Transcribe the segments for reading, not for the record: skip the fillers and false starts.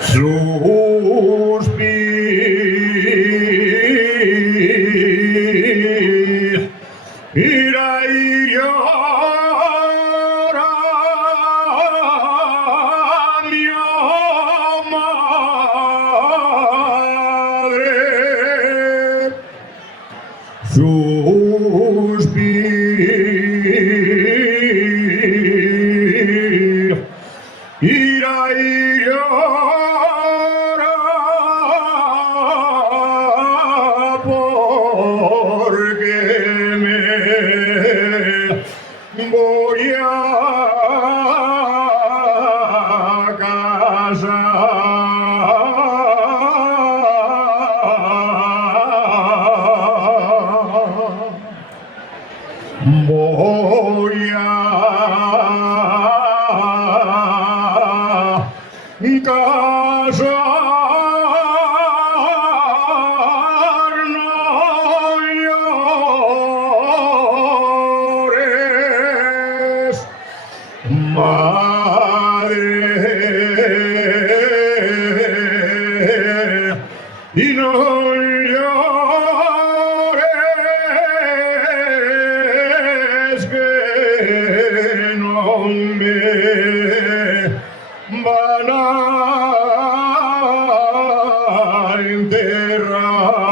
Suspira y llora mi madre. Suspira y llora porque me voy a casar. Voy a casar, no llores, madre, y no llores que no me van a enterrar.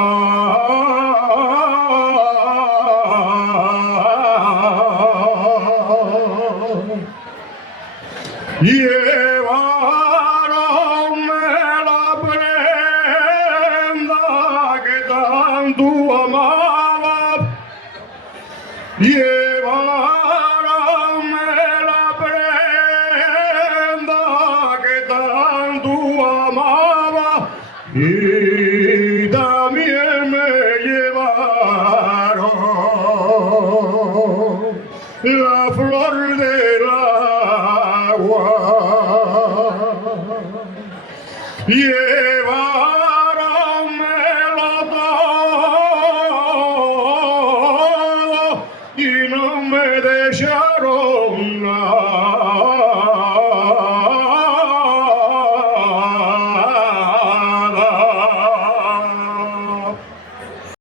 Llevaronme la prenda que tanto amaba. Llevaronme la prenda que tanto amaba. Y también me llevaron la flor del agua. Lleváromelo todo y no me dejaron nada.